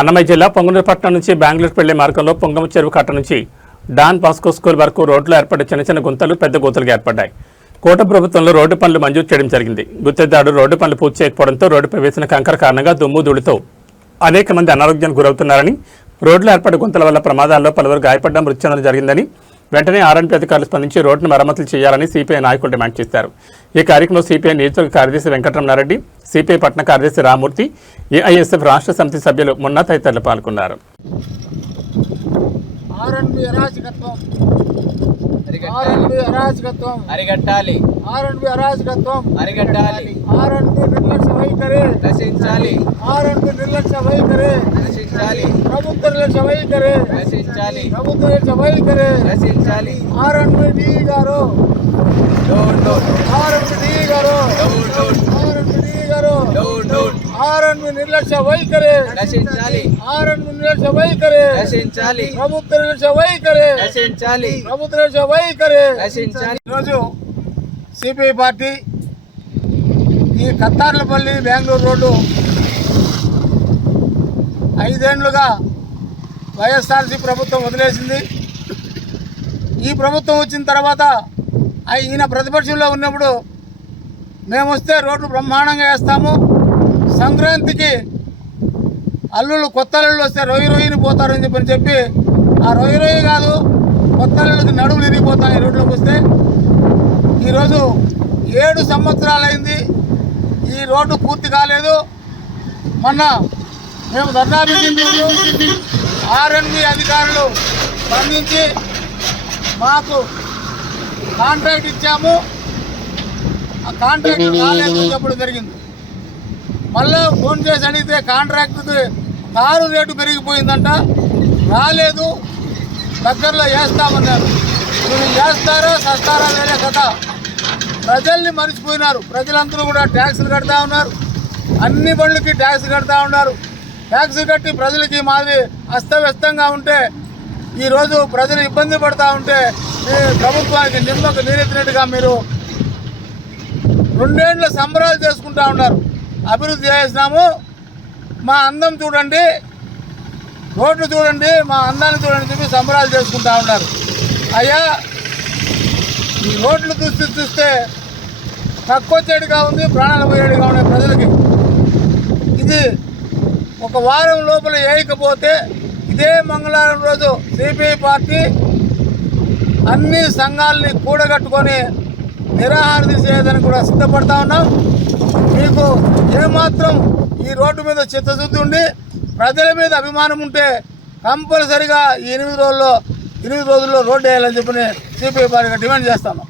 అన్నమయ్య జిల్లా పొంగనూరు పట్టణం నుంచి బెంగళూరు వెళ్లే మార్గంలో పొంగమ చెరువు కట్ట నుంచి డాన్ బాస్కో స్కూల్ వరకు రోడ్లు ఏర్పడ్డ చిన్న చిన్న గుంతలు పెద్ద గోతులుగా ఏర్పడ్డాయి. కోట ప్రభుత్వంలో రోడ్డు పనులు మంజూరు చేయడం జరిగింది. గుత్తేదారు రోడ్డు పనులు పూర్తి చేయకపోవడంతో రోడ్డుపై వేసిన కంకర కారణంగా దుమ్ము ధూళితో అనేక మంది అనారోగ్యానికి గురవుతున్నారని, రోడ్లు ఏర్పడ్డ గుంతల వల్ల ప్రమాదాల్లో పలువురు గాయపడ్డ మృతి చెందడం జరిగిందని, వెంటనే ఆర్ఎన్పీ అధికారులు స్పందించి రోడ్డును మరమ్మతులు చేయాలని సిపిఐ నాయకులు డిమాండ్ చేశారు. ఈ కార్యక్రమంలో సిపిఐ నియోజకవర్గ కార్యదర్శి వెంకటరమణారెడ్డి, సిపిఐ పట్టణ కార్యదర్శి రామూర్తి, ఏఐఎస్ఎఫ్ రాష్ట్ర సమితి సభ్యులు మున్నా తదితరులు పాల్గొన్నారు. అరిగట్టాలి. నిర్లక్ష్య వైఖరి నశించాలి. నిర్లక్ష్య వైఖరి నశించాలి. ప్రభుత్వ నిర్లక్ష్య వైఖరి నశించాలి. ప్రభుత్వ నిర్లక్ష్య వైఖరి నశించాలి. ఆర్ఎన్బి గారు ఆర్ఎన్బి నిర్లక్ష్య వైఖరి నశించాలి. నిర్లక్ష్య వైఖరి నశించాలి. ప్రభుత్వ నిర్లక్ష్య వైఖరి నశించాలి. ప్రభుత్వ నిర్లక్ష్య వైఖరి నశించాలి. ఈరోజు సిపిఐ పార్టీ ఈ కత్తార్లపల్లి బెంగళూరు రోడ్డు 5 ఏళ్లుగా వైఎస్ఆర్సీ ప్రభుత్వం వదిలేసింది. ఈ ప్రభుత్వం వచ్చిన తర్వాత ఈయన ప్రతిపక్షంలో ఉన్నప్పుడు మేము వస్తే రోడ్లు బ్రహ్మాండంగా వేస్తాము, సంక్రాంతికి అల్లుళ్ళు కొత్త అల్లుళ్ళు వస్తే రొయ్యి పోతారని చెప్పి ఆ రొయ్యి కాదు, కొత్త అల్లుళ్ళకి నడువులు ఇరిగిపోతాయి రోడ్లోకి వస్తే. ఈరోజు 7 సంవత్సరాలైంది, ఈ రోడ్డు పూర్తి కాలేదు. మొన్న మేము ధర్నా పెట్టినప్పుడు ఆర్ఎన్బి అధికారులు స్పందించి మాకు కాంట్రాక్ట్ ఇచ్చాము, ఆ కాంట్రాక్ట్ రాలేదు చెప్పడం జరిగింది. మళ్ళీ ఫోన్ చేసి అడిగితే కాంట్రాక్ట్కి కారు రేటు పెరిగిపోయిందంట, రాలేదు, దగ్గరలో వేస్తామన్నారు. మీరు చేస్తారో సస్తారా వేరే కథ. ప్రజల్ని మర్చిపోయినారు. ప్రజలందరూ కూడా ట్యాక్సులు కడతా ఉన్నారు, అన్ని బండ్లకి ట్యాక్స్ కడతా ఉన్నారు. ట్యాక్స్ కట్టి ప్రజలకి మాది అస్తవ్యస్తంగా ఉంటే, ఈరోజు ప్రజలు ఇబ్బంది పడతా ఉంటే మీ ప్రభుత్వానికి నిమ్మకు నీరెత్తినట్టుగా మీరు 2 ఏళ్ల సంబరాలు చేసుకుంటా ఉన్నారు. అభివృద్ధి చేసినాము, మా అందం చూడండి, రోడ్లు చూడండి, మా అందాన్ని చూడండి చెప్పి సంబరాలు చేసుకుంటా ఉన్నారు. అయ్యా, ఈ రోడ్లు చూస్తే తక్కువచ్చేట్టుగా ఉంది, ప్రాణాలు పోయేట్టుగా ఉన్నాయి ప్రజలకి. ఇది ఒక వారం లోపల వేయకపోతే ఇదే మంగళవారం రోజు సిపిఐ పార్టీ అన్ని సంఘాలని కూడగట్టుకొని నిరాహార దీక్ష చేయడానికి కూడా సిద్ధపడతా ఉన్నాం. మీకు ఏమాత్రం ఈ రోడ్డు మీద చిత్తశుద్ధి ఉండి ప్రజల మీద అభిమానం ఉంటే కంపల్సరిగా ఈ 8 రోజుల్లో రోడ్డు వేయాలని చెప్పి సిపిఐ పార్టీగా డిమాండ్ చేస్తాను.